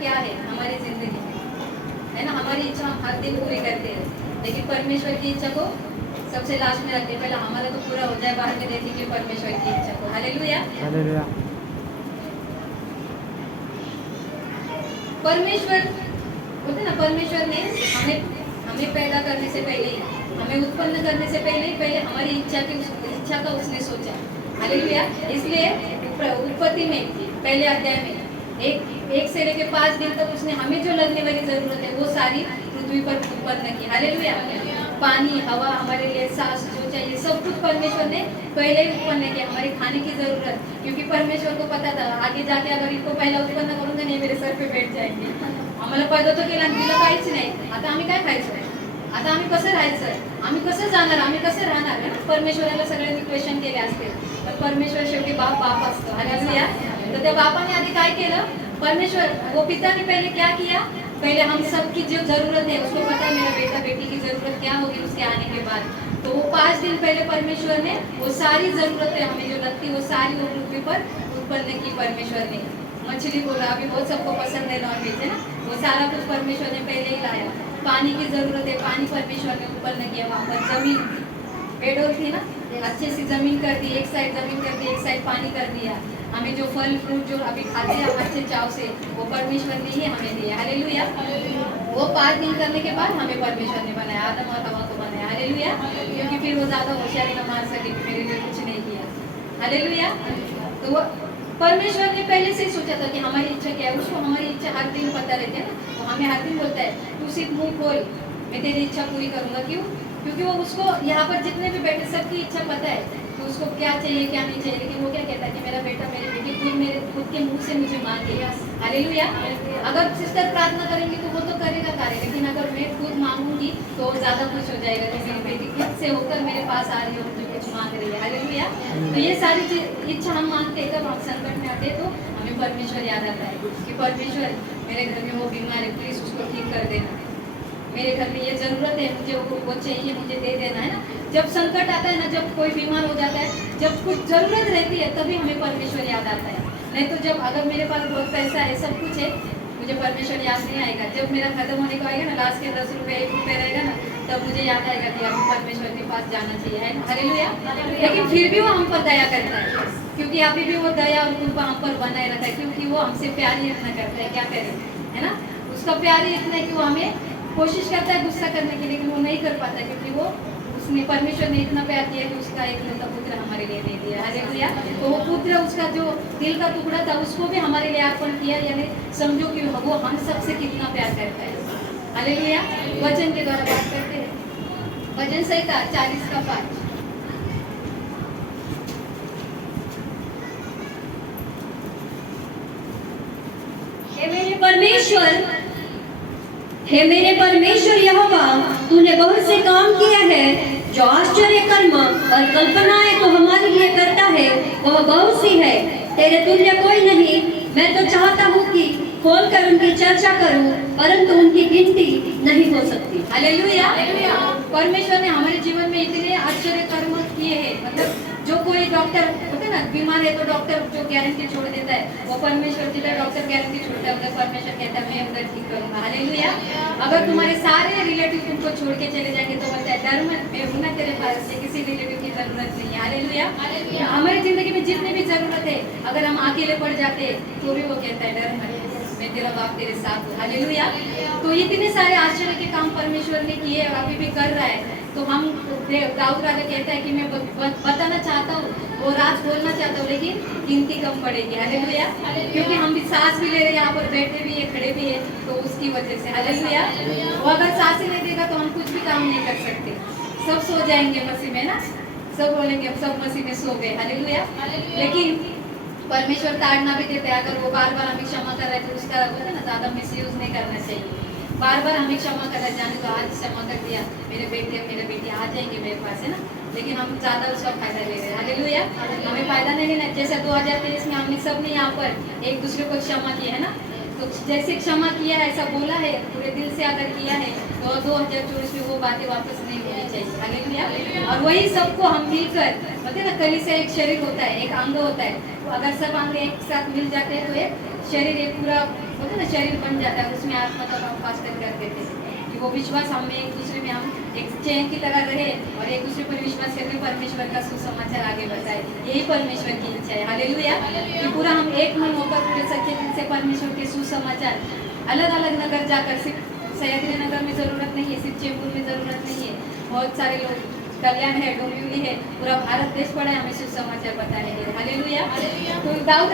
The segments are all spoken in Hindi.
क्या है हमारी जिंदगी में, है ना। हमारी इच्छा हम हर दिन पूरी करते हैं, लेकिन परमेश्वर की इच्छा को सबसे लास्ट में रखते हैं। पहले हमारा तो पूरा हो जाए, बाद में देखेंगे परमेश्वर की इच्छा को। हालेलुया। हालेलुया। परमेश्वर बोलते ना, परमेश्वर ने हमें पैदा करने से पहले, हमें उत्पन्न करने से पहले हमारी इच्छा का उसने सोचा। हालेलुया। इसलिए उत्पत्ति में पहले अध्याय में एक से लेके 5 दिन तक उसने हमें जो लगने वाली जरूरत है वो सारी पृथ्वी पर उत्पन्न की। हालेलुया। पानी, हवा, हमारे लिए सांस जो चाहिए सब कुछ परमेश्वर ने पहले ही उत्पन्न किया। हमारी खाने की जरूरत, क्योंकि परमेश्वर को पता था आगे जाके अगर इनको पहला उत्पन्न करूंगा नाही मेरे सर पे बैठ जाएंगे। आम्हाला पैदा तो केला, दिलं काहीच नाही, आता आम्ही काय खायचं, आता आम्ही कसं राहायचं, आम्ही कसं जाणार, आम्ही कसं राहणार है ना। परमेश्वराला सगळ्यांनी क्वेश्चन केले असते, पण परमेश्वर शेवटी बाप असतो। हालेलुया। तो त्या बापाने आधी काय केलं, परमेश्वर वो पिता ने पहले क्या किया, पहले हम सब की जो जरूरत है उसको पता है, मेरा बेटा बेटी की जरूरत क्या होगी उसके आने के बाद। तो वो 5 दिन पहले परमेश्वर ने वो सारी जरूरतें हमें जो लगती वो सारी वो पृथ्वी पर उत्पन्न की परमेश्वर ने। मछली बोला, अभी बहुत सबको पसंद है नॉनवेज, है ना, वो सारा कुछ परमेश्वर ने पहले ही लाया। पानी की जरूरत है, पानी परमेश्वर ने उत्पन्न किया। वहाँ पर जमीन बेडोल थी ना, अच्छे से जमीन कर दी, एक साइड जमीन कर दी, एक साइड पानी कर दिया। हमें जो फल फ्रूट जो अभी खाते हैं हम अच्छे चाव से, वो परमेश्वर ने ही हमें दिया। हालेलुया। वो 5 दिन करने के बाद हमें परमेश्वर ने बनाया, आदम और हवा को बनाया। हालेलुया। क्योंकि फिर वो ज्यादा होशियारी न मार सके कि मेरे लिए कुछ नहीं किया। हालेलुया। तो वो परमेश्वर ने पहले से ही सोचा था कि हमारी इच्छा क्या है, उसको हमारी इच्छा हर दिन पता रहती है ना। तो हमें हर दिन बोलता है तू सिर्फ मुंह खोल, मैं तेरी इच्छा पूरी करूंगा। क्यों? क्योंकि वो उसको यहाँ पर जितने भी बैठे सबकी इच्छा पता है कि उसको क्या चाहिए क्या नहीं चाहिए। लेकिन वो क्या कहता है कि मेरा बेटा मेरी बेटी खुद के मुंह से मुझे मांगे। हालेलुया। अगर सिस्टर प्रार्थना करेंगी तो वो तो करेगा कार्य, लेकिन अगर मैं खुद मांगूंगी तो ज्यादा खुश हो जाएगा कि मेरी बेटी खुद से होकर मेरे पास आ रही है, मुझे कुछ मांग रही है। हालेलुया। तो ये सारी इच्छा हम मांगते हैं, जब हम संकट में आते हैं तो हमें परमेश्वर याद आता है कि परमेश्वर मेरे घर में वो बीमार है, प्लीज उसको ठीक कर देना, मेरे घर में ये जरूरत है, मुझे वो चाहिए, मुझे दे देना, है ना। जब संकट आता है ना, जब कोई बीमार हो जाता है, जब कुछ जरूरत रहती है तभी हमें परमेश्वर याद आता है। नहीं तो जब अगर मेरे पास बहुत पैसा है, सब कुछ है, मुझे परमेश्वर याद नहीं आएगा। जब मेरा खत्म होने को आएगा ना, लास्ट के 10 रुपये 1 रुपये रहेगा ना, तब मुझे याद आएगा कि अभी परमेश्वर के पास जाना चाहिए, है ना। हालेलुया। लेकिन फिर भी वो हम पर दया करता है, क्योंकि अभी भी वो दया और कृपा हम पर बनाए रखा है, क्योंकि वो हमसे प्यार ही इतना करता है, क्या करें, है ना। उसका प्यार ही इतना है कि वो हमें कोशिश करता है गुस्सा करने की, लेकिन वो नहीं कर पाता, क्योंकि वो उसने परमेश्वर ने इतना प्यार दिया कि उसका एकलौता पुत्र हमारे लिए दे दिया। हालेलुया। तो वो पुत्र, उसका जो दिल का टुकड़ा था, उसको भी हमारे लिए अर्पण किया, यानी समझो कि वो हम सबसे कितना प्यार करता है। हालेलुया। वचन के द्वारा बात करते हैं। भजन संहिता 40 का 5। हे मेरे परमेश्वर यहोवा, तूने बहुत से काम किया है, जो आश्चर्य कर्म और कल्पनाएं तो हमारे लिए करता है वह बहुत सी है, तेरे तुल्य कोई नहीं। मैं तो चाहता हूँ कि खोलकर उनकी चर्चा करूं, परंतु उनकी गिनती नहीं हो सकती। हालेलुया। परमेश्वर ने हमारे जीवन में इतने आश्चर्य कर्म किए हैं। मतलब जो कोई डॉक्टर होते ना, बीमार है तो डॉक्टर जो गारंटी छोड़ देता है, वो परमेश्वर जिधर डॉक्टर गारंटी छोड़ता है उधर परमेश्वर कहता है मैं उधर ठीक करूंगा। हालेलुया। अगर तुम्हारे सारे रिलेटिव तुमको छोड़ के चले जाएंगे तो बोलता है डर मत, मैं हूं ना तेरे पास, से किसी रिलेटिव की जरूरत नहीं है। हालेलुया। हमारी जिंदगी में जितने भी जरूरत है, अगर हम अकेले पड़ जाते हैं तो भी वो कहता है डर मत, मैं तेरा बाप तेरे साथ हूँ। हालेलुया। तो इतने सारे आश्चर्य के काम परमेश्वर ने किए और अभी भी कर रहा है। तो हम दाऊद राजा कहता है कि मैं बताना चाहता हूँ, वो राज बोलना चाहता हूँ, लेकिन गिनती कम पड़ेगी। हालेलुया। क्योंकि हम भी सांस भी ले रहे हैं, यहाँ पर बैठे भी है, खड़े भी है, तो उसकी वजह से। हालेलुया। वो अगर सांस ही नहीं देगा तो हम कुछ भी काम नहीं कर सकते। सब सो जाएंगे मसीह में ना, सब बोलेंगे सब मसीह में सो गए। हालेलुया। लेकिन परमेश्वर ताड़ना भी देते हैं, अगर वो बार बार हमें क्षमा कर रहे हैं तो उसका बोलते ना ज्यादा मिसयूज नहीं करना चाहिए। बार बार हमें क्षमा कर रहे जाने तो आज क्षमा कर दिया, मेरे बेटे मेरे बेटी आ जाएंगे मेरे पास, है ना। लेकिन हम ज्यादा उसका फायदा ले रहे हैं। हालेलुया। हमें फायदा नहीं लेना। जैसे 2023 में हमने सबने यहाँ पर एक दूसरे को क्षमा किया है ना, तो जैसे क्षमा किया है ऐसा बोला है, पूरे दिल से अगर किया है तो 2024 में वो बातें वापस नहीं होनी चाहिए। हालेलुया। और वही सबको हम मिलकर बोलते ना, कलीसिया एक शरीर होता है, एक अंग होता है, तो अगर सब अंग एक साथ मिल जाते हैं तो एक शरीर एक पूरा बोलते ना शरीर बन जाता है, उसमें आत्मा का काम फास्टर कर देते हैं कि वो विश्वास हमें एक दूसरे में हम एक चैन की तरह रहे और एक दूसरे पर विश्वास करके परमेश्वर का सुसमाचार आगे बढ़ाए। यही परमेश्वर की इच्छा है। हालेलुया। कि पूरा हम एक मन होकर पूरे सच्चे दिल से परमेश्वर के सुसमाचार अलग अलग नगर जाकर, सिर्फ सह्याद्री नगर में जरूरत नहीं है, सिर्फ जयपुर में जरूरत नहीं है, बहुत सारे लोग कल्याण है, डोंबिवली है, पूरा भारत देश पड़ा है हमें सुसमाचार बताने के लिए। हालेलुया। तो दाऊद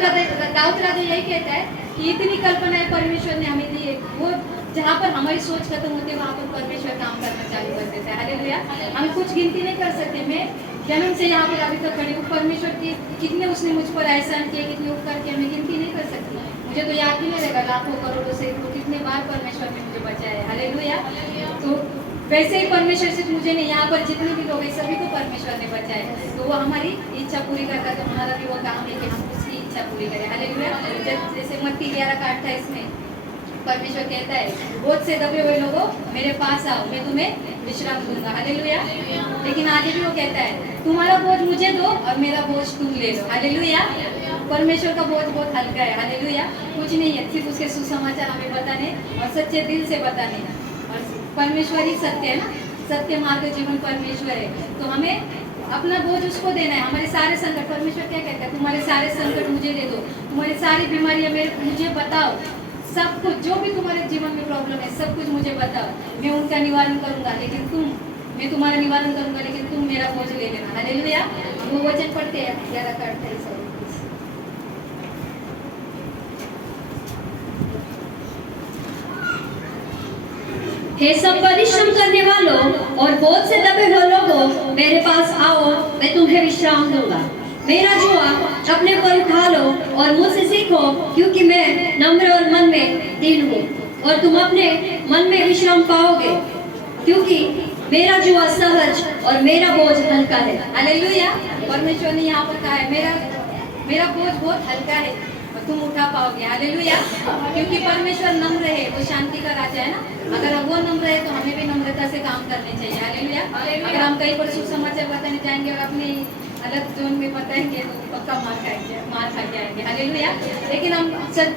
राजा यही कहता है कि इतनी कल्पनाएं परमेश्वर ने हमें दी है, वो जहाँ पर हमारी सोच खत्म होती है वहाँ पर परमेश्वर काम करना चालू कर देता है। हालेलुया। हम कुछ गिनती नहीं कर सकते। मैं जन्म से यहाँ पर अभी तक खड़ी हूँ, परमेश्वर की कितने उसने मुझ पर एहसान किए, कितने उपकार किए, मैं गिनती नहीं कर सकती। मुझे तो याद भी नहीं रहेगा, लाखों करोड़ों सैकड़ों कितने बार परमेश्वर ने मुझे बचाया है। हालेलुया। तो वैसे ही परमेश्वर सिर्फ मुझे नहीं, यहाँ पर जितने भी लोग हैं सभी को परमेश्वर ने बचाया है। तो वो हमारी इच्छा पूरी करता है, तो हमारा भी वो काम है कि हम उसकी इच्छा पूरी करें। हालेलुया। जैसे मत्ती 11:28 में परमेश्वर कहता है, बोझ से दबे हुए लोगों मेरे पास आओ, मैं तुम्हें विश्राम दूंगा। हालेलुया। लेकिन आगे भी वो कहता है, तुम्हारा बोझ मुझे दो और मेरा बोझ तुम ले लो। हालेलुया। परमेश्वर का बोझ बहुत हल्का है। हालेलुया। कुछ नहीं है, सिर्फ उसके सुसमाचार हमें बताने और सच्चे दिल से बताने। और परमेश्वर ही सत्य है ना, सत्य मार्ग जीवन परमेश्वर है। तो हमें अपना बोझ उसको देना है। हमारे सारे संकट, परमेश्वर क्या कहता है, तुम्हारे सारे संकट मुझे दे दो, तुम्हारी सारी बीमारियां मुझे बताओ, सब कुछ जो भी तुम्हारे जीवन में प्रॉब्लम है सब कुछ मुझे बताओ, मैं उनका निवारण करूंगा, लेकिन मैं तुम्हारा निवारण करूंगा, लेकिन तुम मेरा बोझ ले लेना। हालेलुया। हम वो वचन पढ़ते हैं 11:28। हे सब परिश्रम करने वालों और बोझ से दबे हुए लोगों मेरे पास आओ, मैं तुम्हें विश्राम दूंगा। मेरा जुआ अपने पर उठा लो और मुझसे सीखो, क्योंकि मैं नम्र और मन में दीन हूँ, और तुम अपने मन में विश्राम पाओगे, क्योंकि मेरा जुआ सहज और मेरा बोझ हल्का है। हालेलुया। परमेश्वर ने यहाँ पर कहा है, मेरा बोझ बहुत हल्का है और तुम उठा पाओगे। हालेलुया। क्योंकि परमेश्वर नम्र है, वो शांति का राजा है ना। अगर वो नम्र है तो हमें भी नम्रता से काम करने चाहिए। हालेलुया। अगर हम कहीं पर सुसमाचार बताने जाएंगे और अपने अलग जोन में बताएंगे तो पक्का मार खा के आएंगे। हालेलुया। लेकिन हम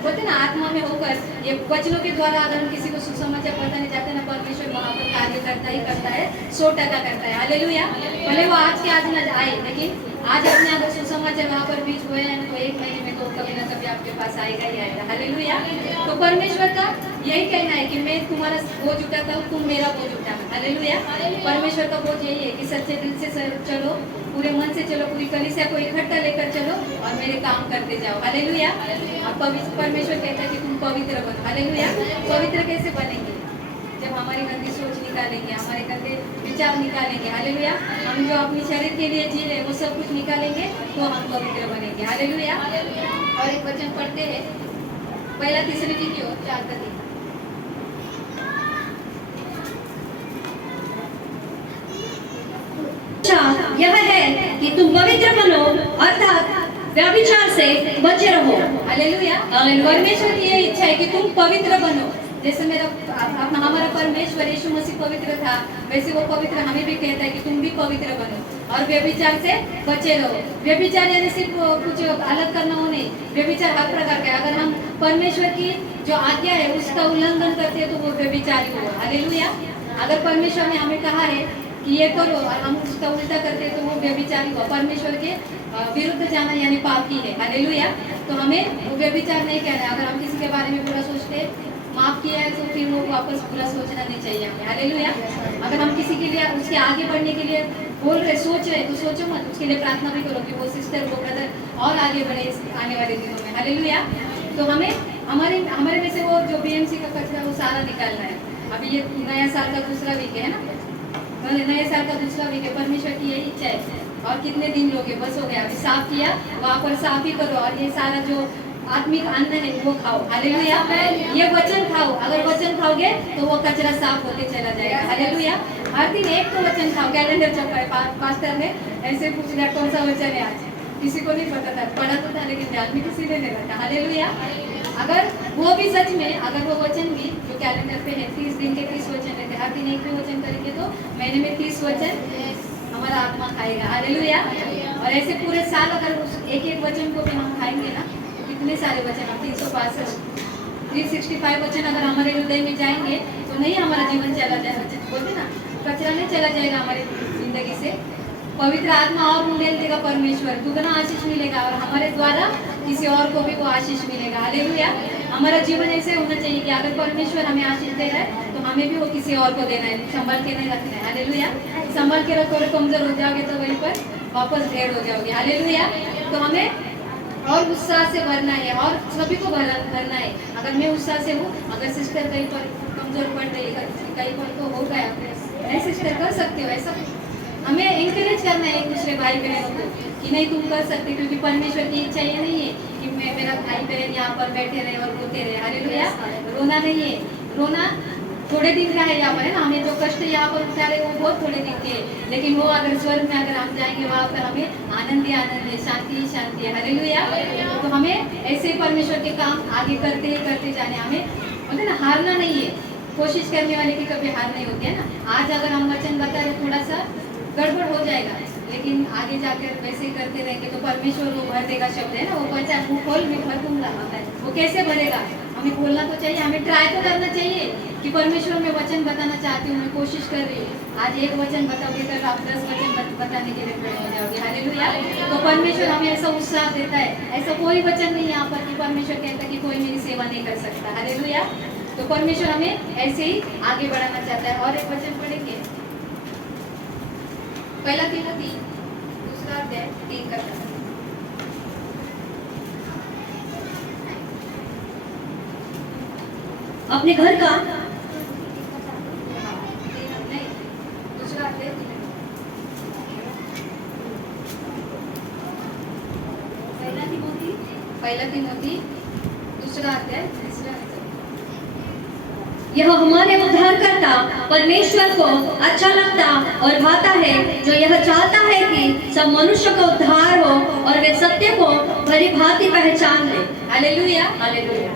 बोलते ना आत्मा में होकर ये वचनों के द्वारा अगर हम किसी को सुसमाचार बताने जाते हैं ना, परमेश्वर वहाँ पर कार्य करता ही करता है, 100% करता है। हालेलुया। भले वो आज के आज ना आए, लेकिन आज अपने अगर सुसमाचार वहाँ पर बीच हुए हैं तो 1 महीने में तो कभी ना कभी आपके पास आएगा ही आएगा। हालेलुया। तो परमेश्वर का यही कहना है कि मैं तुम्हारा बोझ उठाता हूँ, तुम मेरा बोझ उठाना। हालेलुया। परमेश्वर का बोझ यही है कि सच्चे दिल से चलो, पूरे मन से चलो, पूरी कलीसिया को इकट्ठा लेकर चलो और मेरे काम करते जाओ। हालेलुया। परमेश्वर कहता है कि तुम पवित्र बनो। हालेलुया। पवित्र कैसे बनेंगे? जब हमारी गंदी सोच निकालेंगे, हमारे गंदे विचार निकालेंगे। हालेलुया। हम जो अपने शरीर के लिए जी रहे वो सब कुछ निकालेंगे तो हम पवित्र बनेंगे। हालेलुया। और एक वचन पढ़ते हैं, 1 थिस्सलुनीकी 4:3। यह है कि तुम पवित्र बनो, अर्थात व्यभिचार से बचे रहो। हालेलुया। परमेश्वर की यह इच्छा है कि तुम पवित्र बनो। जैसे हमारा परमेश्वर यीशु मसीह पवित्र था, वैसे वो पवित्र हमें भी कहता है कि तुम भी पवित्र बनो और व्यभिचार से बचे रहो। व्यभिचार यानी सिर्फ कुछ अलग करना हो नहीं, व्यभिचार हर प्रकार का है। अगर हम परमेश्वर की जो आज्ञा है उसका उल्लंघन करते हैं तो वो व्यभिचारी होगा। हालेलुया। अगर परमेश्वर ने हमें कहा है कि ये करो और हम उसका उल्टा करते हैं तो वो व्यभिचारी हुआ, परमेश्वर के विरुद्ध जाना यानी पापी है। हालेलुया। तो हमें वो व्यभिचार नहीं कहना है। अगर हम किसी के बारे में बुरा सोचते माफ किया है तो फिर वो वापस बुरा सोचना नहीं चाहिए हमें। हालेलुया। अगर हम किसी के लिए उसके आगे बढ़ने के लिए बोल रहे, सोच रहे तो सोचो मत, उसके लिए प्रार्थना भी करो कि वो सिस्टर वो ब्रदर और आगे बढ़े आने वाले दिनों में। हालेलुया। तो हमें हमारे में से वो जो बीएमसी का कचरा वो सारा निकालना है। अभी ये नया साल का दूसरा वीक है ना, नए साल का दूसरा वीक है। परमेश्वर की यही इच्छा है। और कितने दिन लोगे, बस हो गया, अभी साफ किया, वहाँ पर साफ ही करो और ये सारा जो आत्मिक अन्न है वो खाओ। हालेलुया। ये वचन खाओ, अगर वचन खाओगे तो वो कचरा साफ होके चला जाएगा। हालेलुया। हर दिन एक तो वचन खाओ। कैलेंडर चौका है, पास्टर ने ऐसे पूछ लिया कौन सा वचन है आज, किसी को नहीं पता था, पढ़ा तो था लेकिन ध्यान भी किसी ने नहीं रखा। हालेलुया। अगर वो भी सच में, अगर वो वचन भी जो कैलेंडर पे है 30 दिन के 30 वचन रहते, हर दिन एक भी वचन करेंगे तो महीने में 30 वचन हमारा आत्मा खाएगा। हालेलुया। और ऐसे पूरे साल अगर उस एक वचन को भी हम खाएंगे ना, कितने सारे वचन, 365 365 वचन अगर हमारे हृदय में जाएंगे तो नहीं हमारा जीवन चला जाएगा, बोलते ना कचरा नहीं चला जाएगा हमारी जिंदगी से। पवित्र आत्मा और उंडेल देगा परमेश्वर, दुगना आशीष मिलेगा और हमारे द्वारा किसी और को भी वो आशीष मिलेगा। हालेलुया। हमारा जीवन ऐसे होना चाहिए कि अगर परमेश्वर हमें आशीष दे रहा है तो हमें भी वो किसी और को देना है, संभाल के नहीं रखना है। हालेलुया। संभाल के रखो, कमजोर हो जाओगे तो वहीं पर वापस ढेर हो जाओगे। हालेलुया। तो हमें और उत्साह से भरना है और सभी को भरना है। अगर मैं उत्साह से हूँ, अगर सिस्टर कहीं पर कमजोर पड़ रही है, कहीं पर तो हो गया, नहीं सिस्टर कर सकते हो, ऐसा हमें इंकरेज करना है एक दूसरे भाई बहनों को कि नहीं तुम कर सकते, क्योंकि परमेश्वर की इच्छा ये नहीं है कि मैं मेरा भाई बहन यहाँ पर बैठे रहे और रोते रहे। हालेलुया। रोना नहीं है, रोना थोड़े दिन का है यहाँ पर, है ना। हमें जो कष्ट यहाँ पर उठा रहे वो बहुत थोड़े दिन के हैं, लेकिन वो अगर स्वर्ग में अगर हम जाएंगे वहाँ पर हमें आनंद ही आनंद है, शांति ही शांति है। हालेलुया। तो हमें ऐसे ही परमेश्वर के काम आगे करते ही करते जाने, हमें बोलते ना हारना नहीं है। कोशिश करने वाले की कभी हार नहीं होती है ना। आज अगर हम वचन बता रहे थोड़ा सा गड़बड़ हो जाएगा, लेकिन आगे जाकर वैसे ही करते रहेंगे तो परमेश्वर वो भर देगा। शब्द है ना, वो कहता है मुंह खोल मैं भर दूंगा। वो कैसे भरेगा? हमें बोलना तो चाहिए, हमें ट्राई तो करना चाहिए कि परमेश्वर मैं वचन बताना चाहती हूँ, मैं कोशिश कर रही हूँ। आज एक वचन बताओगे कल आप 10 वचन बताने के लिए खड़े हो जाओगे। हालेलुया। तो परमेश्वर हमें ऐसा उत्साह देता है। ऐसा कोई वचन नहीं यहाँ पर कि परमेश्वर कहता है कि कोई मेरी सेवा नहीं कर सकता। हालेलुया। तो परमेश्वर हमें ऐसे ही आगे बढ़ाना चाहता है। और एक वचन पढ़ेंगे, पहला तीमुथी दूसरा अध्याय 3 का। अपने घर का नहीं, दूसरा अध्याय पहला तीमुथी दूसरा अध्याय तीसरा। यह हमारे उद्धारकर्ता परमेश्वर को अच्छा लगता और भाता है, जो यह चाहता है कि सब मनुष्य का उद्धार हो और वे सत्य को भली भांति पहचान ले। हालेलुया। हालेलुया।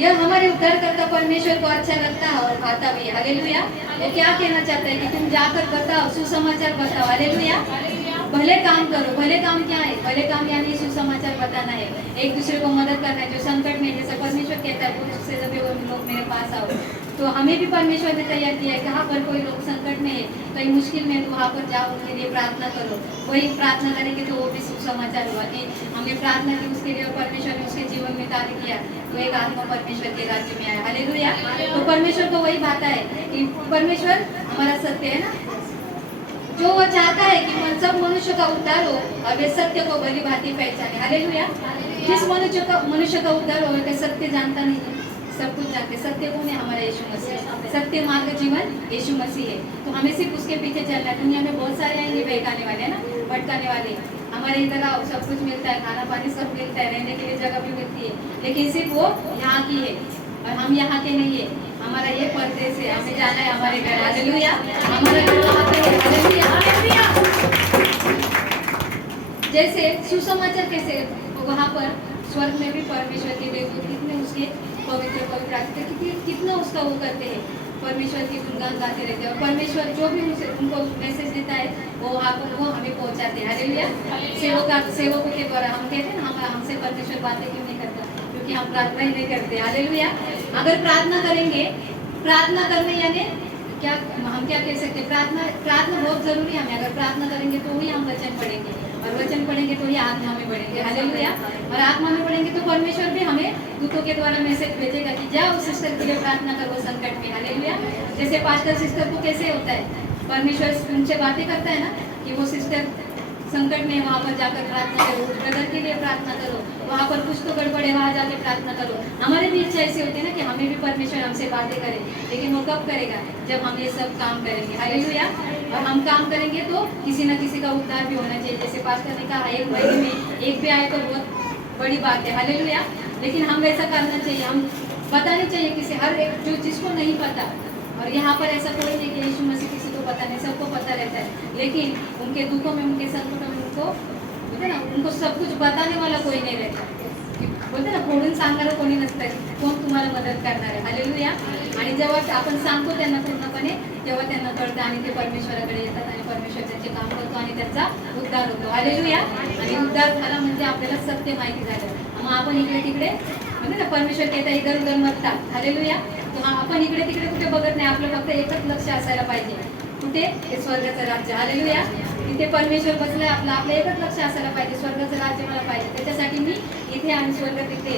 यह हमारे उद्धारकर्ता परमेश्वर को अच्छा लगता है और भाता भी है। हालेलुया। वो क्या कहना चाहता है कि तुम जाकर बताओ, सुसमाचार बताओ। हालेलुया। भले काम करो। भले काम क्या है? भले काम यानी सुसमाचार बताना है, एक दूसरे को मदद करना है। जो संकट में, जैसे परमेश्वर कहता है उससे जब वो लोग मेरे पास आओ, तो हमें भी परमेश्वर ने तैयार किया है। कहाँ पर कोई लोग संकट में है, कहीं मुश्किल में, तो वहाँ पर जाओ, उनके लिए प्रार्थना करो। वही प्रार्थना करेंगे तो वो भी सुसमाचार हुआ कि हमने प्रार्थना की उसके लिए, परमेश्वर ने उसके जीवन में कार्य किया, तो एक आत्मा परमेश्वर के राज्य में आया। हालेलुया। तो परमेश्वर को वही बात है कि परमेश्वर हमारा सत्य है ना, जो वो चाहता है कि सब मनुष्य का उद्धार हो और वे सत्य को भली भांति पहचाने। हालेलुया। जिस मनुष्य का उद्धार हो, वे सत्य जानता नहीं है, सब कुछ जानते। सत्य कौन है? हमारा यीशु मसीह। सत्य मार्ग जीवन यीशु मसीह है। तो हमें सिर्फ उसके पीछे चलना है। दुनिया में बहुत सारे आएंगे बहकाने वाले, है ना, भटकाने वाले। हमारे इधर आओ, सब कुछ मिलता है, खाना पानी सब मिलता है, रहने के लिए जगह भी मिलती है, लेकिन सिर्फ वो यहाँ की है और हम यहाँ के नहीं है। हमारा ये परदेश है, हमें जाना है हमारे घर। हालेलुया। हमारा घर वहाँ पे है। हालेलुया। जैसे सुसमाचार कैसे वहाँ पर स्वर्ग में भी परमेश्वर के देवदूत कितने उसके पवित्र पवित्र आते, कितना उसका वो करते हैं, परमेश्वर की गुणगान गाते रहते हैं। और परमेश्वर जो भी उनको मैसेज देता है वो वहाँ पर वो हमें पहुँचाते हैं। हालेलुया। सेवकों के द्वारा हम कहते हैं ना, हमसे परमेश्वर बातें क्यों नहीं करता? क्योंकि हम प्रार्थना ही नहीं करते। हालेलुया। अगर प्रार्थना करेंगे, प्रार्थना करने यानी क्या, हम क्या कह सकते हैं? प्रार्थना बहुत जरूरी है हमें। अगर प्रार्थना करेंगे तो ही हम वचन पढ़ेंगे, और वचन पढ़ेंगे तो ही आत्मा में बढ़ेंगे। हालेलुया। और आत्मा में बढ़ेंगे तो परमेश्वर भी हमें दूतों के द्वारा मैसेज भेजेगा कि जाओ सिस्टर के लिए प्रार्थना करो संकट में। हालेलुया। जैसे पास्टर सिस्टर को कैसे होता है, परमेश्वर उनसे बातें करता है ना कि वो सिस्टर संकट में, वहाँ पर जाकर प्रार्थना करो, ब्रदर के लिए प्रार्थना करो, वहाँ पर कुछ तो गड़बड़ है, वहाँ जाके प्रार्थना करो। हमारे भी इच्छा ऐसी होती है ना कि हमें भी परमेश्वर हमसे बातें करे, लेकिन वो कब करेगा? जब हम ये सब काम करेंगे। हालेलुया। और हम काम करेंगे तो किसी न किसी का उद्धार भी होना चाहिए। जैसे पास्टर ने कहा, एक महीने में एक भी आए तो बहुत बड़ी बात है। हालेलुया। लेकिन हम वैसा करना चाहिए, हम बतानी चाहिए किसी, हर एक जो जिसको नहीं पता। और यहाँ पर ऐसा कोई नहीं कि यीशु मसीह किसी को पता नहीं, सबको पता रहता है, लेकिन उनके दुखों में, उनके संकटों में उनको बोलते ना, उनको सब कुछ बताने वाला कोई नहीं रहता। बोलते ना, फोडून सांगणारं कोणी नसतं, कोण तुम्हाला मदत करणार आहे। हालेलुया। आणि जेव्हा आपण सांगतो त्यांना पूर्णपणे, तेव्हा त्यांना कळतं आणि ते परमेश्वराकडे येतात आणि परमेश्वर त्यांचे काम करतो आणि त्यांचा उद्धार होतो। हालेलुया। आणि उद्धार झाला म्हणजे आपल्याला सत्य माहिती झालं, मग आपण इकडे तिकडे म्हणते ना परमेश्वर कहता इधर उधर मत टाक. हालेलुया. तो आपण इकडे तिकडे कुठे बघत नाही, आपलं फक्त एकच लक्ष असायला पाहिजे. कुठे? हे स्वर्गाचं राज्य. हालेलुया. तिथे परमेश्वर बसलाय, आपलं एकच लक्ष असायला पाहिजे, स्वर्गाचं राज्य मला पाहिजे. त्याच्यासाठी मी इथे आणि स्वर्ग तिथे.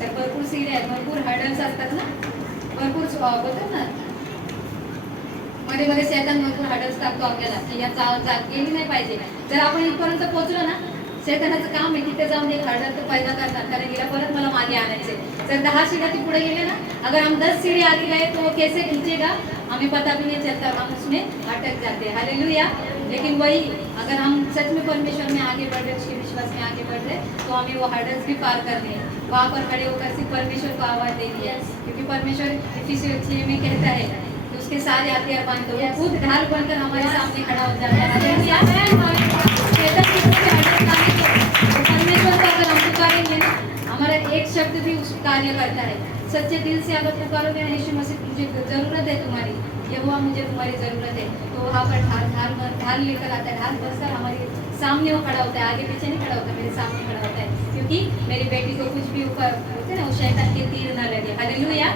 तर भरपूर सीड्या आहेत, भरपूर हर्डल्स असतात ना, भरपूर बोलतात ना, मध्ये मध्ये शैतान भरपूर हर्डल्स टाकतो आपल्याला की या जात गेली नाही पाहिजे. जर आपण इथपर्यंत पोहोचलो ना, शैतानाचं काम आहे तिथे जाऊन एक हर्डल तर पैदा करतात, कारण हिला परत मला मागे आणायचे. जर 10 सीढ़ियाँ ती पुढे गेले ना, अगर हम 10 सीढ़ी आगे गए तो वो कैसे खींचेगा हमें पता भी नहीं चलता, हम उसमें अटक जाते हैं. हालेलुया. लेकिन वही अगर हम सच में परमेश्वर में आगे बढ़ रहे, उसके विश्वास में आगे बढ़ रहे, तो हमें वो हर्डल्स भी पार करने हैं. वहाँ पर खड़े होकर सिर्फ परमेश्वर को आवाज देनी है, क्योंकि परमेश्वर इफिसियों 6 में कहता है कि उसके सारे हथियार बांध दो, वो खुद ढाल बनकर हमारे सामने खड़ा हो जाता है. हालेलुया. परमेश्वर का अगर हम पुकारेंगे ना, हमारा एक शब्द भी उस कार्य करता है. सच्चे दिल से अगर पुकारोगे ना, यीशु मसीह मुझे जरूरत है तुम्हारी, यहोवा मुझे तुम्हारी जरूरत है, तो वहाँ पर ढाल लेकर आता है, ढाल बसकर हमारे सामने वो खड़ा होता है, आगे पीछे नहीं खड़ा होता, मेरे सामने खड़ा होता है, क्योंकि मेरी बेटी को कुछ भी ऊपर होते ना, वो शैतान के तीर न लगे. हालेलुया.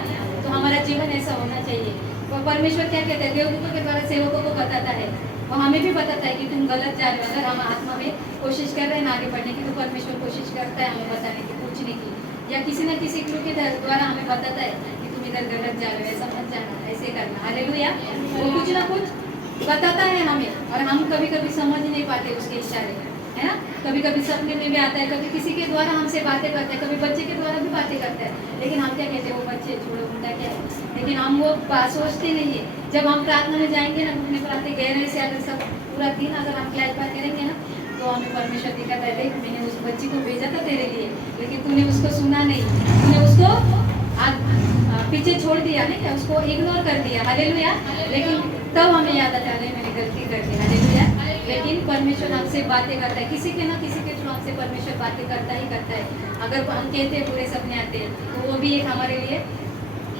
तो हमारा जीवन ऐसा होना चाहिए. और परमेश्वर क्या कहते हैं, देवदूतों के द्वारा सेवकों को बताता है, और हमें भी बताता है कि तुम गलत जा रहे हो. अगर हम आत्मा में कोशिश कर रहे हैं ना आगे बढ़ने की, तो परमेश्वर कोशिश करता है हमें बताने की, पूछने की, या किसी न किसी क्लू के द्वारा हमें बताता है कि तुम इधर गलत जा रहे हो, ऐसा मत जाना, ऐसे करना. हालेलुया. वो कुछ ना कुछ बताता है हमें, और हम कभी कभी समझ नहीं पाते उसके इशारे, है ना. कभी कभी सपने में भी आता है, कभी किसी के द्वारा हमसे बातें करते हैं, कभी बच्चे के द्वारा भी बातें करते हैं, लेकिन हम क्या कहते हैं, वो बच्चे छोड़ो, उनका क्या है. लेकिन हम वो सोचते नहीं है. जब हम प्रार्थना में जाएंगे ना, घुटने पर आते गहरे से, अगर सब पूरा दिन अगर हम फ्लैशबैक करेंगे ना, तो हमें परमेश्वर दिखाता है, देख मैंने उस बच्ची को भेजा था तेरे लिए, लेकिन तूने उसको सुना नहीं, तूने उसको पीछे छोड़ दिया, नहीं उसको इग्नोर कर दिया. हालेलुया. लेकिन तब हमें याद आता है मैंने गलती कर दी. हालेलुया. लेकिन परमेश्वर हमसे बातें करता है, किसी के ना किसी के थ्रू हमसे परमेश्वर बातें करता ही करता है. अगर हम कहते हैं बुरे सपने आते हैं, तो वो भी एक हमारे लिए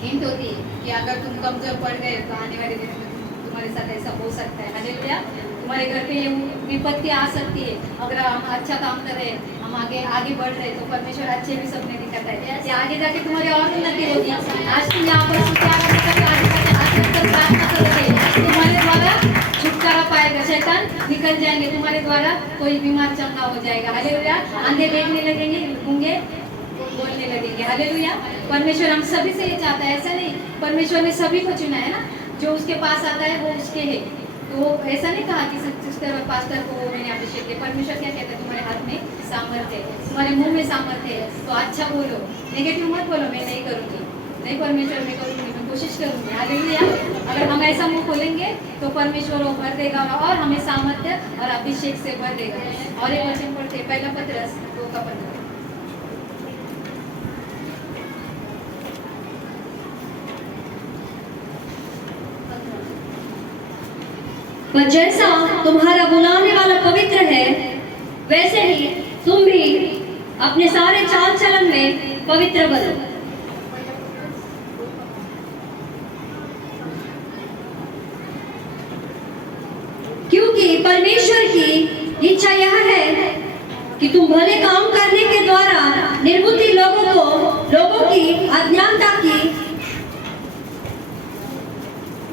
हिंट होती है कि अगर तुम कमजोर पड़ गए तो आने वाले दिनों में तुम्हारे साथ ऐसा हो सकता है. हालेलुया. तुम्हारे घर पे ये विपत्ति आ सकती है. अगर हम अच्छा काम कर रहे हैं, हम आगे बढ़ रहे हैं, तो परमेश्वर अच्छे भी सपने दिखाता है कि आगे जाके तुम्हारी और उन्नति होगी. आज तुम यहाँ पर प्रार्थना करोगे, तुम्हारे द्वारा छुटकारा पाएगा, शैतान निकल जाएंगे, तुम्हारे द्वारा कोई बीमार चंगा हो जाएगा. हालेलुया. अंधे देखने लगेंगे, गूंगे बोलने लगेंगे. हालेलुया. परमेश्वर हम सभी से ये चाहता है, ऐसा नहीं, परमेश्वर ने सभी को चुना है ना, जो उसके पास आता है वो उसके है. तो ऐसा नहीं कहा कि सिस्टर और पास्टर को मैंने अभिषेक किया. परमेश्वर क्या कहता है, तुम्हारे हाथ में सामर्थ्य है, तुम्हारे मुंह में सामर्थ्य है, तो अच्छा बोलो, नेगेटिव मत बोलो, मैं नहीं करूँगी, नहीं परमेश्वर मैं करूँगी, मैं कोशिश करूँगी. हालेलुया. अगर हम ऐसा मुंह खोलेंगे तो परमेश्वर वो भर देगा, और हमें सामर्थ्य और अभिषेक से भर देगा. और एक वचन पढ़ते, पहला पत्रस 2:15. पर जैसा तुम्हारा बुलाने वाला पवित्र है, वैसे ही तुम भी अपने सारे चाल चलन में पवित्र बनो. क्योंकि परमेश्वर की इच्छा यह है कि तुम भले काम करने के द्वारा निर्बुद्धि लोगों की अज्ञानता की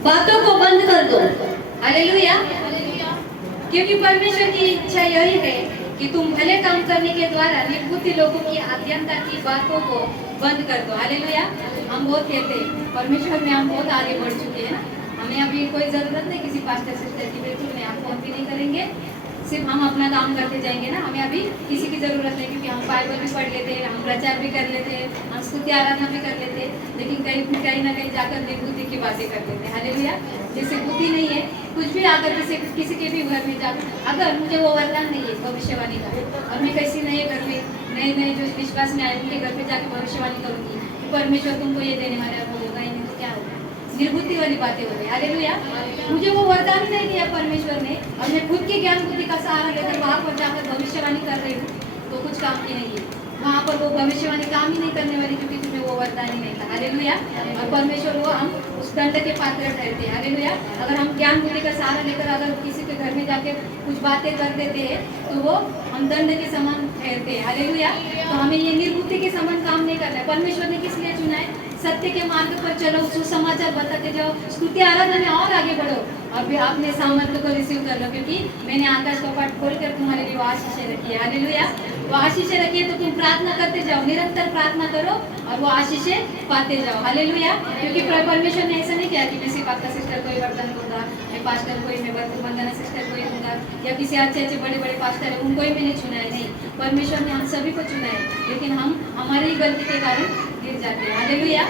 बातों को बंद कर दो. हालेलुया. क्योंकि परमेश्वर की इच्छा यही है कि तुम भले काम करने के द्वारा निर्बुद्धि लोगों की अज्ञानता की बातों को बंद कर दो. हालेलुया. हम बहुत कहते हैं, परमेश्वर में हम बहुत आगे बढ़ चुके हैं ना, हमें अभी कोई जरूरत नहीं किसी पास्टर सिस्टर की. बिल्कुल नहीं, आप फोन भी नहीं करेंगे, सिर्फ हम अपना काम करते जाएंगे ना. हमें अभी किसी की जरूरत नहीं, क्योंकि हम बाइबल भी पढ़ लेते हैं, हम प्रचार भी कर लेते हैं, हम स्तुति आराधना भी कर लेते हैं, लेकिन कहीं ना कहीं जाकर निर्बुद्धि की बातें कर लेते हैं. हालेलुया. जैसे बुद्धि नहीं है, कुछ भी आकर जैसे किसी के भी घर में जाकर, अगर मुझे वो वरदान नहीं है भविष्यवाणी का, और मैं किसी नए घर में नए जो विश्वास में आए उनके घर पे जाकर भविष्यवाणी करूंगी कि परमेश्वर तुमको ये देने वाला वो होगा, नहीं तो क्या होगा, निर्बुद्धि वाली बातें हो गई. हालेलुया. मुझे वो वरदान नहीं दिया परमेश्वर ने, और मैं खुद की ज्ञान बुद्धि का सहारा लेकर वहाँ पर जाकर भविष्यवाणी कर रही हूँ, तो कुछ काम की नहीं है. वहाँ पर वो भविष्यवाणी काम ही नहीं करने वाली, क्योंकि तुम्हें वो वो वरदान ही नहीं था। हालेलुया। और परमेश्वर वो हम उस दंड के पात्र ठहरते हैं। हालेलुया। अगर हम ज्ञान बुद्धि का सहारा लेकर अगर किसी के घर में जाके कुछ बातें कर देते हैं तो वो हम दंड के समान ठहरते हैं। हालेलुया। तो हमें ये निर्बुद्धि के समान काम नहीं करना है। परमेश्वर ने किस लिए चुना है? सत्य के मार्ग पर चलो, सुसमाचार बताते जाओ, स्तुति आराधना में और आगे बढ़ो और फिर अपने सामर्थ्य को रिसीव कर लो, क्योंकि मैंने आकाश का पाठ खोलकर तुम्हारे लिए वो आशीषें रखी है। हालेलुया। वो आशीषें रखी है तो तुम प्रार्थना करते जाओ, निरंतर प्रार्थना करो और वो आशीषें पाते जाओ। हालेलुया। क्योंकि परमेश्वर ने ऐसा नहीं किया कि मैं सिर्फ आपका सिस्टर को ही वरदान दूंगा, मैं पास्टर को ही, मैं वंदना सिस्टर को ही दूंगा, या किसी अच्छे अच्छे बड़े बड़े पास्टर है उनको ही मैंने चुना है। नहीं, परमेश्वर ने हम सभी को चुना है, लेकिन हम हमारी ही गलती के कारण गिर जाते हैं। हालेलुया।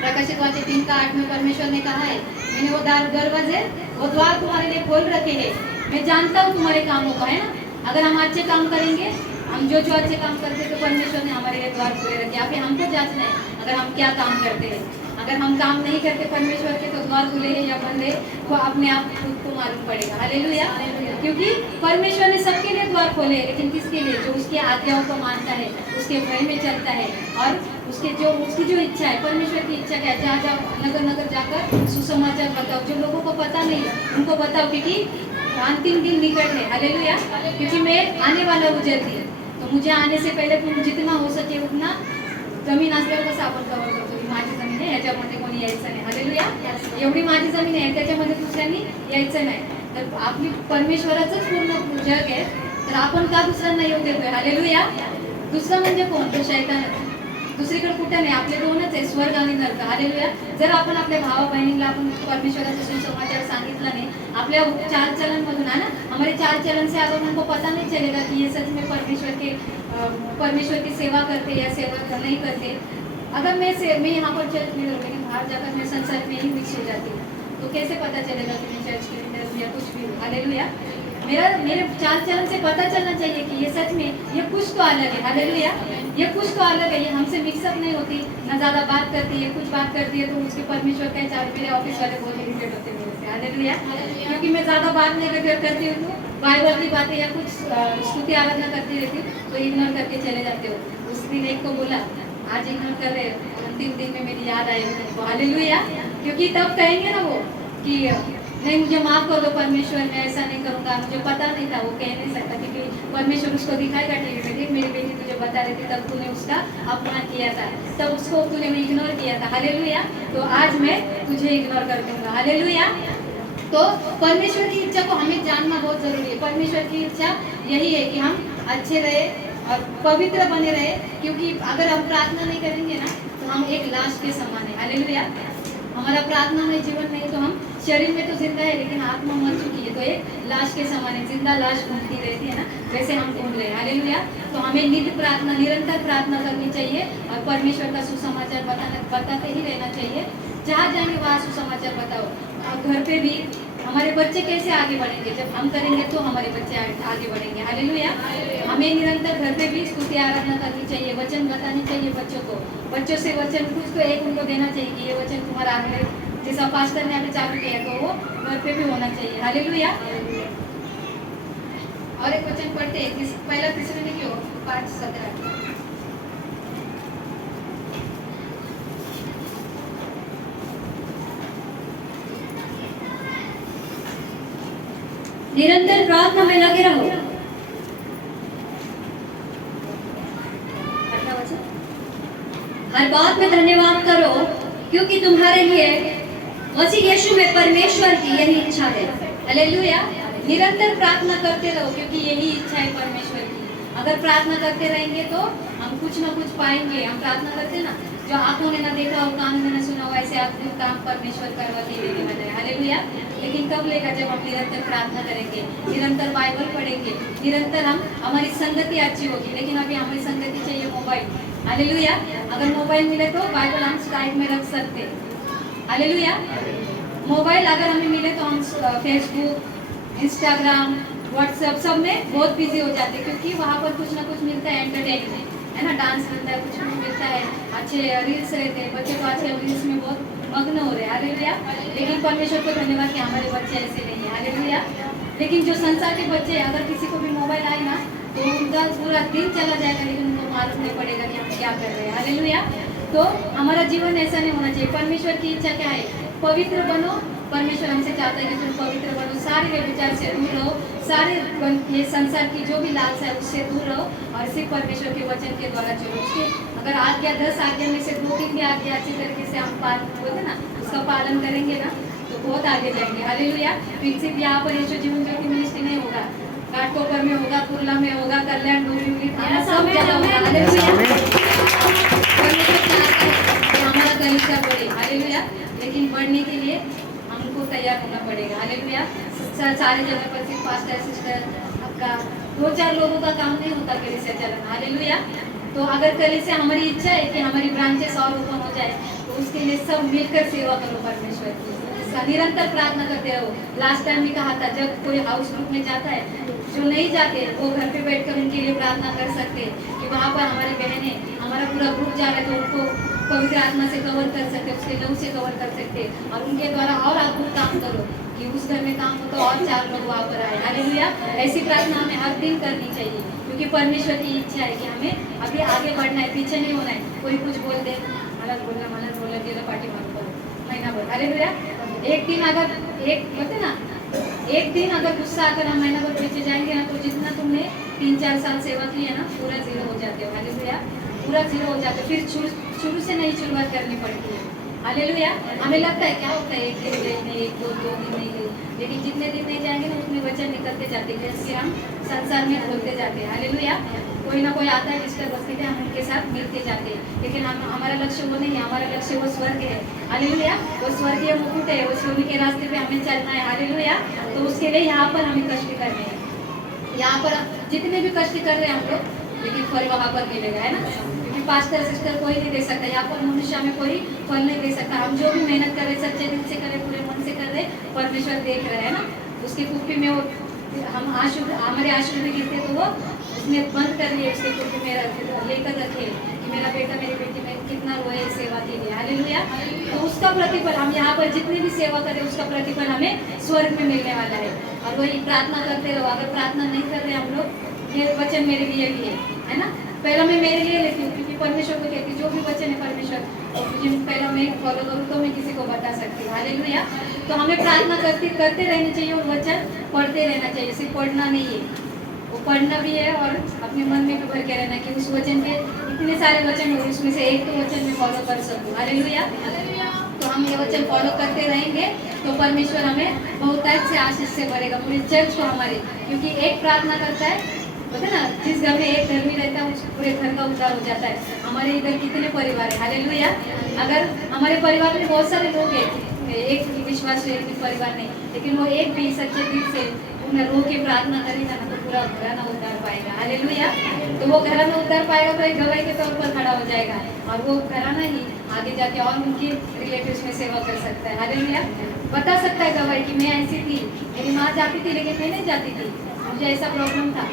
प्रकाशित वाक्य 3:8 में परमेश्वर ने कहा है, मैंने वो दरवाजे, वो द्वार तुम्हारे लिए खोल रखे हैं, मैं जानता हूँ तुम्हारे कामों का, है ना। अगर हम अच्छे काम करेंगे, हम जो अच्छे काम करते हैं तो परमेश्वर ने हमारे लिए द्वार खोले रखे। आप हमको जांचना है अगर हम क्या काम करते हैं। अगर हम काम नहीं करते परमेश्वर के तो द्वार खुले हैं या बंद है वो अपने आप खुद को मालूम पड़ेगा। हालेलुया। क्योंकि परमेश्वर ने सबके लिए द्वार खोले हैं, लेकिन किसके लिए? जो उसकी आज्ञाओं को मानता है, उसके भय में चलता है और उसकी जो इच्छा है, परमेश्वर की इच्छा क्या है? जहाँ जाओ, नगर नगर जाकर सुसमाचार बताओ। जो लोगों को पता नहीं उनको बताओ, क्योंकि अंतिम दिन निकट है। हालेलुया। क्योंकि मैं आने वाला हूँ जल्दी, तो मुझे आने से पहिले तुम जितना हो सके उतना जमीन असल्यावर कसं आपण कव्हर करतो की माझी जमीन आहे, याच्यामध्ये कोणी यायचं नाही. हालेलुया. एवढी माझी जमीन आहे, त्याच्यामध्ये दुसऱ्यांनी यायचं नाही. तर आपली परमेश्वराचंच पूर्ण जग आहे, तर आपण का दुसऱ्यांना येऊ देतोय? हालेलुया. दुसरं म्हणजे कोण? तो शैतान. दुसरीकडे कुठं नाही, आपले दोनच आहे, स्वर्ग आणि नरक. हालेलुया. जर आपण आपल्या भावा बहिणीला आपण परमेश्वराचा सुसमाचार सांगितला नहीं, आपल्या चाल चलन मधून है ना, हमारे चाल चलन से अगर उनको पता नहीं चलेगा कि ये सच में परमेश्वर की सेवा करते या सेवा नहीं करते। अगर मैं यहाँ पर चर्च में रहूँ लेकिन बाहर जाकर मैं संसार में ही मिक्स हो जाती हूँ, तो कैसे पता चलेगा कि मैं चर्च के अंदर हूँ या कुछ भी हूँ? हालेलुया। मेरे चाल चलन से पता चलना चाहिए कि ये सच में ये कुछ तो अलग है। हालेलुया। ये कुछ तो अलग है, ये हमसे मिक्सअप नहीं होती, ना ज़्यादा बात करती है, कुछ बात करती है तो उसके परमेश्वर का चार मेरे ऑफिस वाले बहुत इरिटेट होते हैं मेरे से। हालेलुया। क्योंकि मैं ज़्यादा बात नहीं करती हूँ, बाइबल की बातें या कुछ स्तुति आराधना करती रहती हूँ तो इग्नोर करके चले जाते हो। उस दिन एक को बोला, आज इग्नोर कर रहे हो, अंतिम दिन में मेरी याद आई उनको। हालेलुया। क्योंकि तब कहेंगे ना वो कि नहीं मुझे माफ कर दो परमेश्वर, मैं ऐसा नहीं करूँगा, मुझे पता नहीं था, वो कह नहीं सकता, क्योंकि परमेश्वर उसको दिखाएगा टीवी में, देख मेरी बेटी तुझे बता रही थी, तब तूने उसका अपमान किया था, तब उसको तूने इग्नोर किया था। हालेलुया। तो आज मैं तुझे इग्नोर कर दूंगा। हालेलुया। तो परमेश्वर की इच्छा को हमें जानना बहुत जरूरी है। परमेश्वर की इच्छा यही है कि हम अच्छे रहे और पवित्र बने रहे, क्योंकि अगर हम प्रार्थना नहीं करेंगे ना तो हम एक लाश के समान है। हालेलुया। हमारा प्रार्थना में जीवन नहीं तो हम शरीर में तो जिंदा है लेकिन आत्मा मर चुकी है, तो एक लाश के समान है, जिंदा लाश घूमती रहती है ना, वैसे हम घूम रहे हैं। हालेलुया। तो हमें नित्य प्रार्थना, निरंतर प्रार्थना करनी चाहिए और परमेश्वर का सुसमाचार बताते ही रहना चाहिए। जहाँ जाएंगे वहाँ सुसमाचार बताओ। और घर पे भी हमारे बच्चे कैसे आगे बढ़ेंगे? जब हम करेंगे तो हमारे बच्चे आगे बढ़ेंगे। हालेलुया। हमें निरंतर घर पे भी स्तुति आराधना करनी चाहिए, वचन बतानी चाहिए बच्चों को, बच्चों से वचन कुछ तो एक उनको देना चाहिए कि ये वचन तुम्हारा आगे, जैसा पास्टर ने अभी चालू किया तो वो घर पे भी होना चाहिए। हालेलुया। और एक वचन पढ़ते हैं, पहला तीसरे में क्यों 5:17। निरंतर प्रार्थना में लगे रहो। हर बात में धन्यवाद करो, क्योंकि तुम्हारे लिए मसीह यीशु में परमेश्वर की यही इच्छा है। हालेलुया। निरंतर प्रार्थना करते रहो, क्योंकि यही इच्छा है परमेश्वर की। अगर प्रार्थना करते रहेंगे तो हम कुछ ना कुछ पाएंगे। हम प्रार्थना करते ना, जो आंखों ने ना देखा हो, कानों ने ना सुना हो, ऐसे आपको काम परमेश्वर करवाते लेने वाला है। हालेलुया। लेकिन कब लेगा? जब हम निरंतर प्रार्थना करेंगे, निरंतर बाइबल पढ़ेंगे, निरंतर हमारी संगति अच्छी होगी। लेकिन अभी हमारी संगति चाहिए मोबाइल। हालेलुया। अगर मोबाइल मिले तो बाइबल हम साइड में रख सकते। हालेलुया। मोबाइल अगर हमें मिले तो हम फेसबुक, इंस्टाग्राम, व्हाट्सएप सब में बहुत बिजी हो जाते हैं, क्योंकि वहाँ पर कुछ ना कुछ मिलता है, एंटरटेनमेंट है ना, डांस मिलता है, कुछ भी मिलता है, अच्छे रील्स रहते हैं, बच्चे तो आजकल रील्स में बहुत मग्न हो रहे हैं। हालेलुया। लेकिन परमेश्वर को धन्यवाद कि हमारे बच्चे ऐसे नहीं है। हालेलुया। लेकिन जो संसार के बच्चे, अगर किसी को भी मोबाइल आए ना तो उनका पूरा दिन चला जाएगा, लेकिन उनको मालूम नहीं पड़ेगा कि हम क्या कर रहे हैं। हालेलुया। तो हमारा जीवन ऐसा नहीं होना चाहिए। परमेश्वर की इच्छा क्या है? पवित्र बनो। परमेश्वर हमसे चाहता है कि तुम पवित्र बनो, सारे व्यभिचार से दूर रहो, सारे ये संसार की जो भी लालसा है उससे दूर रहो और सिर्फ परमेश्वर के वचन के द्वारा चलो। उसके अगर आज्ञा 10 आज्ञा में से 2-3 भी आज्ञा अच्छी तरीके से हम बोलते ना उसका पालन करेंगे ना तो बहुत आगे जाएंगे। हालेलुया। फिर सिर्फ यहाँ पर यीशु जीवन ज्योति मिनिस्ट्री नहीं होगा, घाटकोपर में होगा, कुर्ला में होगा, कल्याण डोंबिवली सब जगह होगा। हालेलुया। परमेश्वर चाहता है कि हमारा कलीसिया बढ़े। हालेलुया। लेकिन बढ़ने के लिए हमको तैयार होना पड़ेगा। हालेलुया। सारे जगह पर सिर्फ पास्टर सिस्टर आपका 2-4 लोगों का काम नहीं होता कलीसिया चलाना। हालेलुया। तो अगर कलीसिया हमारी इच्छा है कि हमारी ब्रांचेस और ओपन हो जाए तो उसके लिए सब मिलकर सेवा करो परमेश्वर की, निरंतर प्रार्थना करते रहो। लास्ट टाइम भी कहा था जब कोई हाउस ग्रुप में जाता है, जो नहीं जाते वो घर पे बैठकर उनके लिए प्रार्थना कर सकते हैं कि वहाँ पर हमारी बहनें हमारा पूरा ग्रुप जा रहा है तो उनको पवित्र आत्मा से कवर कर सकते, उसके लहू से कवर कर सकते और उनके द्वारा और अद्भुत काम करो कि उस घर में काम हो तो और 4 लोग वहाँ पर आए। हालेलुया। ऐसी प्रार्थना हमें हर दिन करनी चाहिए क्योंकि परमेश्वर की इच्छा है कि हमें अभी आगे बढ़ना है, पीछे नहीं होना है। कोई कुछ बोल दे, अलग बोला गेला पार्टी मारो महीना भर। हालेलुया। एक दिन अगर बोलते ना एक दिन अगर गुस्सा आकर हम महीना भर पीछे जाएंगे ना तो जितना तुमने 3-4 साल सेवा की है ना पूरा जीरो हो जाते हो। हालेलुया। पूरा जीरो हो जाते हो। फिर शुरू से नई शुरुआत करनी पड़ती है। हालेलुया। हमें लगता है क्या होता है, एक दिन गई नहीं, एक दो दिन नहीं गई, लेकिन जितने दिन नहीं जाएंगे ना उतने वचन निकलते जाते हैं, जैसे हम संसार में खोलते जाते हैं। हालेलुया। कोई ना कोई आता है डिस्टर्ब बस्ती पे, हम उनके साथ मिलते जाते हैं, लेकिन हमारा लक्ष्य वो नहीं है। हमारा लक्ष्य वो स्वर्ग है। हालेलुया। वो स्वर्गीय मुकुट है, वो स्वर्ग के रास्ते पे हमें चलना है। हालेलुया। तो उसके लिए यहाँ पर हमें कष्ट करने हैं। यहाँ पर जितने भी कष्ट कर रहे हैं हम लोग, लेकिन फल वहाँ पर मिलेगा, है ना। क्योंकि पास्टर सिस्टर कोई नहीं दे सकता, यहाँ पर मनुष्य में कोई फल नहीं दे सकता। हम जो भी मेहनत कर रहे, सच्चे दिल से कर रहे, पूरे मन से कर रहे, परमेश्वर देख रहे हैं ना। उसकी कुप्पी में वो हम हमारे आश्रम में गिरते तो वो उसने बंद कर लिए, उसके कुप्पी में लेकर रखे कि मेरा बेटा मेरी बेटी में कितना रोए सेवा के लिए। हालेलुया। तो उसका प्रतिफल हम यहाँ पर जितनी भी सेवा करें उसका प्रतिफल हमें स्वर्ग में मिलने वाला है। और वही प्रार्थना करते रहो। अगर प्रार्थना नहीं कर रहे हम लोग, ये वचन मेरे लिए भी है ना। पहला मैं मेरे लिए लेती हूँ क्योंकि परमेश्वर को कहती हूँ जो भी वचन है परमेश्वर और मुझे पहला मैं फॉलो करूँ तो मैं किसी को बता सकती हूँ। हालेलुया। तो हमें प्रार्थना करते रहना चाहिए और वचन पढ़ते रहना चाहिए। सिर्फ पढ़ना नहीं है, वो पढ़ना भी है और अपने मन में भी भर के रहना कि उस वचन के इतने सारे वचन हो उसमें से एक तो वचन में फॉलो कर सकूँ। हालेलुया। तो हम ये वचन फॉलो करते रहेंगे तो परमेश्वर हमें बहुतायत से आशीष से भरेगा पूरी चर्च को हमारे। क्योंकि एक प्रार्थना करता है, बोलते ना जिस घर में एक धर्मी रहता है उस पूरे घर का उद्धार हो जाता है। हमारे इधर कितने परिवार है। हालेलुया। अगर हमारे परिवार में बहुत सारे लोग हैं, एक विश्वास एक परिवार नहीं, लेकिन वो एक भी सच्चे दिल से उन्हें रो के प्रार्थना करेगा ना तो पूरा घराना उद्धार पाएगा। हालेलुया। तो वो घराना उद्धार पाएगा तो एक गवाही के तौर पर खड़ा हो जाएगा और वो घराना ही आगे जाके और उनके रिलेटिव्स में सेवा कर सकता है। हालेलुया। बता सकता है गवाही कि मैं ऐसी थी, मेरी माँ जाती थी लेकिन मैं नहीं जाती थी, मुझे ऐसा प्रॉब्लम था,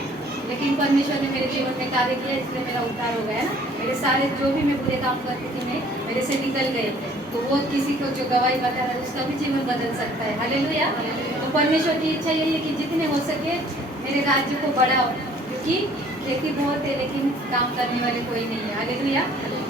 लेकिन परमेश्वर ने मेरे जीवन में कार्य किया इसलिए मेरा उद्धार हो गया ना। मेरे सारे जो भी मैं बुरे काम करती थी मैं मेरे से निकल गए। तो वो किसी को जो गवाही बता रहा है उसका भी जीवन बदल सकता है। हालेलुया। तो परमेश्वर की इच्छा यही है कि जितने हो सके मेरे राज्य को बढ़ाओ, क्योंकि खेती बहुत है लेकिन काम करने वाले कोई नहीं है। हालेलुया।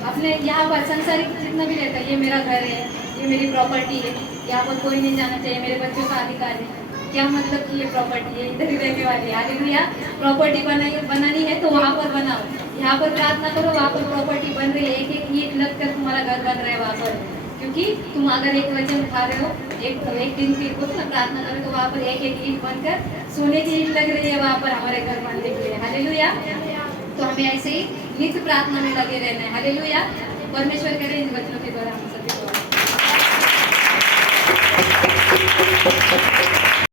अपने यहाँ पर संसारिक जितना भी रहता है, ये मेरा घर है, ये मेरी प्रॉपर्टी है, यहाँ पर कोई नहीं जाना चाहिए, मेरे बच्चों का अधिकार है, क्या मतलब कि ये प्रॉपर्टी है, इधर ही रहने वाली है। हालेलुया। प्रॉपर्टी बनानी है तो वहाँ पर बनाओ, यहाँ पर प्रार्थना करो, वहाँ पर प्रॉपर्टी बन रही है, एक ईंट लग कर तुम्हारा घर बन रहा है वहाँ पर। क्योंकि तुम अगर एक वचन उठा रहे हो, एक दिन फिर को ना प्रार्थना करो तो वहाँ पर एक ईंट बनकर सोने की ईंट लग रही है वहाँ पर हमारे घर बनने के लिए। हालेलुया। तो हमें ऐसे ही नित्य प्रार्थना में लगे रहना है। हालेलुया। परमेश्वर करे इन बच्चों के